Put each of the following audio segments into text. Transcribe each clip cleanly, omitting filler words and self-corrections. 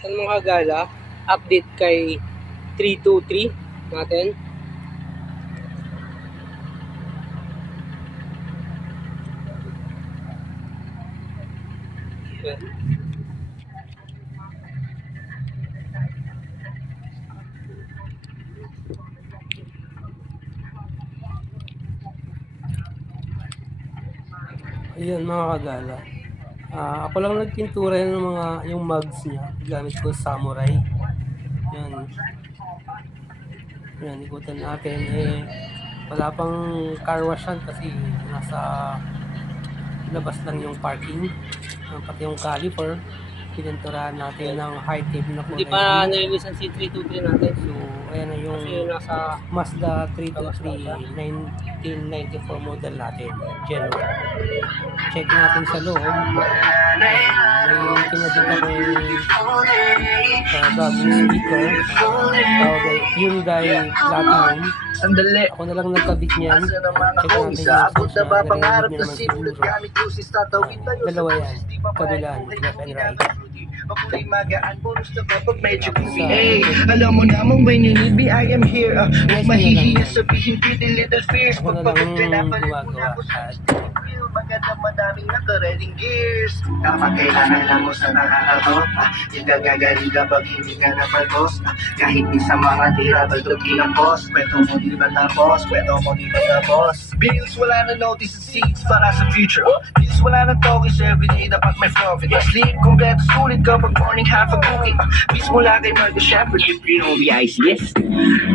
Yan mga gala, update kay 323 natin. Ayan mga kagala. Ako lang nagpintura ng yung mugs niya gamit ko samurai. Yan. Yan, ikutan natin. Wala pang car wash yan kasi nasa labas lang yung parking. Pati yung caliper. Pininturahan natin ng high tape na po. Hindi pa nililisan si 323 natin. So, ayan na yung nasa Mazda 323 1994 model natin. Genuine. Check natin sa loob. May kinadit akong bagong speaker. Tawag ay Hyundai Platinum. Ako na lang nagkabit niyan. Check natin yung source na narinig niya naman siguro. Dalawa yan. Kabilaan. Left and right. Makulay magaan, bonus na kapag medyo goofy. Hey, alam mo naman when you need me, I am here. Mahihiya sabihin pretty little fears. Pagpagod ka na pala muna ko sa maganda madaming nakareading gears. Kapag kailangan lang mo sa nakakatot, yung gagagaling kapag hindi ka napagos. Kahit di sa mga tira, baldogi ng boss. Pwede mo di ba tapos? Pwede mo di ba tapos? Bills, wala na notice and seats para sa future. Bills, wala na talkies everyday, dapat may profit. Sleep, kompleto sulit kapag morning half a cookie. Bills mula kay Marco Shepherd, if you know the ICS.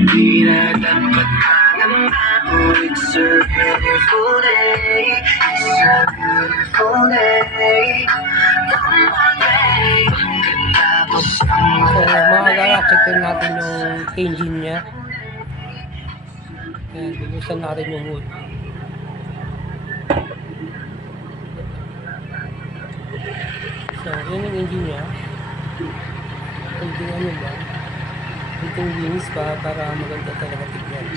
Di na dapat hangang maulit sa beautiful day. It's a beautiful day. Come on, babe. Katapos ang mga gala, check natin yung engine niya. Ayan, bubuksan natin yung hood. So, yun yung engine niya. Kunting ano ba? Kunting wings pa para maganda talaga tignan.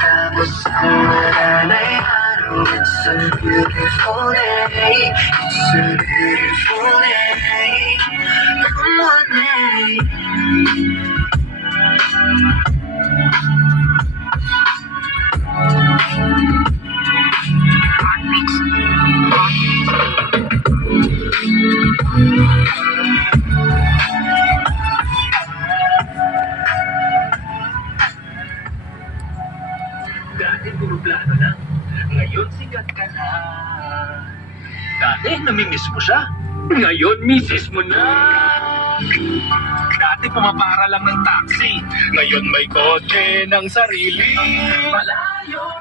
Tapos ang malalay araw. It's a beautiful day. It's a beautiful day. Come on, babe. Dati puro plano lang, ngayon sikat ka na. Dati namimiss mo siya, ngayon misis mo na. Dati pumapara lang ng taxi, ngayon may kotse ng sarili. Malayo